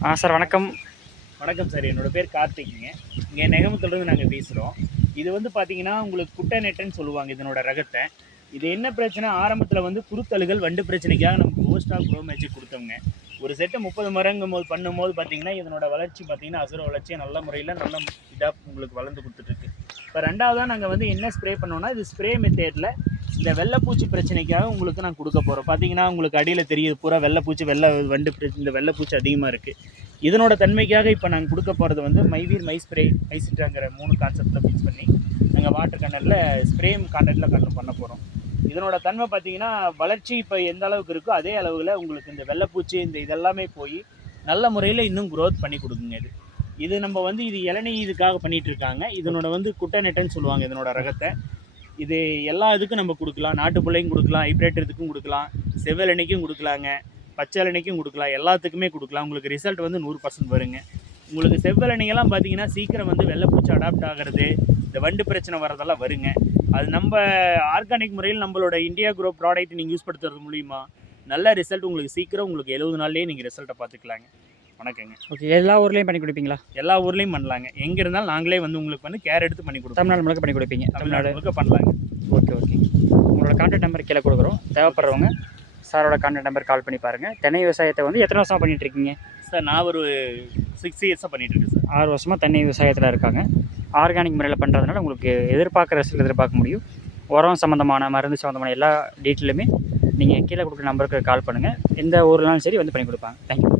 ஆ sir வணக்கம். வணக்கம் sir. என்னோட பேர் கார்த்திக்ங்க இங்கே. நெகமத்துலேருந்து நாங்கள் பேசுகிறோம் இது வந்து பார்த்தீங்கன்னா உங்களுக்கு குட்டை நெட்டுன்னு சொல்லுவாங்க இதனோட ரகத்தை. இது என்ன பிரச்சனை? ஆரம்பத்தில் வந்து குருத்தழுகள் வண்டு பிரச்சனைக்காக நமக்கு கோஸ்டாக க்ரோ மேஜிக் கொடுத்தோங்க ஒரு செட்டு முப்பது மரங்கும் போது பண்ணும்போது பார்த்தீங்கன்னா இதனோட வளர்ச்சி பார்த்தீங்கன்னா அசுர வளர்ச்சியை நல்ல முறையில் நல்ல இதாக உங்களுக்கு வளர்ந்து கொடுத்துட்ருக்கு இப்போ ரெண்டாவதாக நாங்கள் வந்து என்ன ஸ்ப்ரே பண்ணோன்னா இது ஸ்ப்ரே மெத்தேடில் இந்த வெள்ளைப்பூச்சி பிரச்சனைக்காக உங்களுக்கு நான் கொடுக்க போகிறோம் பார்த்தீங்கன்னா உங்களுக்கு அடியில் தெரியுது பூரா வெள்ளைப்பூச்சி வெள்ளை வண்டு இந்த வெள்ளைப்பூச்சி அதிகமாக இருக்குது இதனோட தன்மைக்காக இப்போ நாங்கள் கொடுக்க போகிறது வந்து மைவீர் மை ஸ்ப்ரே மைசிட்டாங்கிற மூணு கான்செப்டில் ஃபிக்ஸ் பண்ணி நாங்கள் வாட்டர் கண்ணரில் ஸ்ப்ரே கான்டென்ட்டில் கண்டல் பண்ண போகிறோம் இதனோட தன்மை பார்த்தீங்கன்னா வளர்ச்சி இப்போ எந்த அளவுக்கு இருக்கோ அதே அளவில் உங்களுக்கு இந்த வெள்ளைப்பூச்சி இந்த இதெல்லாமே போய் நல்ல முறையில் இன்னும் க்ரோத் பண்ணி கொடுக்குங்க இது. இது நம்ம வந்து இது இளநீ இதுக்காக பண்ணிகிட்ருக்காங்க இருக்காங்க. இதனோட வந்து குட்டை நெட்டைன்னு சொல்லுவாங்க இதனோட ரகத்தை. இது எல்லா இதுக்கும் நம்ம கொடுக்கலாம். நாட்டு பிள்ளைக்கும் கொடுக்கலாம் ஹைப்ரேட் இதுக்கும் கொடுக்கலாம் செவ்வெளநிக்கும் கொடுக்கலாங்க பச்சை இளநிக்கும் கொடுக்கலாம் எல்லாத்துக்குமே கொடுக்கலாம். உங்களுக்கு ரிசல்ட் வந்து நூறு பர்சன்ட் வருங்க. உங்களுக்கு செவ்வெளநிங்கெல்லாம் பார்த்தீங்கன்னா சீக்கிரம் வந்து வெள்ளைப்பூச்சி அடாப்ட் ஆகிறது இந்த வண்டு பிரச்சனை வரதெல்லாம் வருங்க. அது நம்ம ஆர்கானிக் முறையில் நம்மளோட இந்தியா குரோ ப்ராடக்ட் நீங்கள் யூஸ் படுத்துறது மூலிமா நல்ல ரிசல்ட் உங்களுக்கு சீக்கிரம் உங்களுக்கு எழுபது நாள்லேயே நீங்கள் ரிசல்ட்டை பார்த்துக்கலாங்க. வணக்கங்க. ஓகே எல்லா ஊர்லேயும் பண்ணி கொடுப்பீங்களா? எல்லா ஊர்லேயும் பண்ணலாங்க. எங்கே இருந்தாலும் நாங்களே வந்து உங்களுக்கு வந்து கேர் எடுத்து பண்ணி கொடுத்தோம் தமிழ்நாடு முழுக்க பண்ணி கொடுப்பீங்க. தமிழ்நாடு முழுக்க பண்ணலாங்க. Okay okay. உங்களோட கான்டாக்ட் நம்பர் கீழே கொடுக்குறோம். தேவைப்படுறவங்க சாரோட கான்டாக்ட் நம்பர் கால் பண்ணி பாருங்கள் தென்னை விவசாயத்தை வந்து எத்தனை வருஷமாக பண்ணிட்டு இருக்கீங்க? சார் நான் ஒரு சிக்ஸ் இயர்ஸாக பண்ணிட்டு இருக்கேன் சார். ஆறு வருஷமாக தென்னை விவசாயத்தில் இருக்காங்க. ஆர்கானிக் முறையில் பண்ணுறதுனால உங்களுக்கு எதிர்பார்க்குற ரிசல்ட் எதிர்பார்க்க முடியும். உரம் சம்மந்தமான மருந்து சம்மந்தமான எல்லா டீட்டெயிலுமே நீங்கள் கீழே கொடுக்குற நம்பருக்கு கால் பண்ணுங்கள் எந்த ஊர்னாலும் சரி வந்து பண்ணி கொடுப்பாங்க. தேங்க்யூ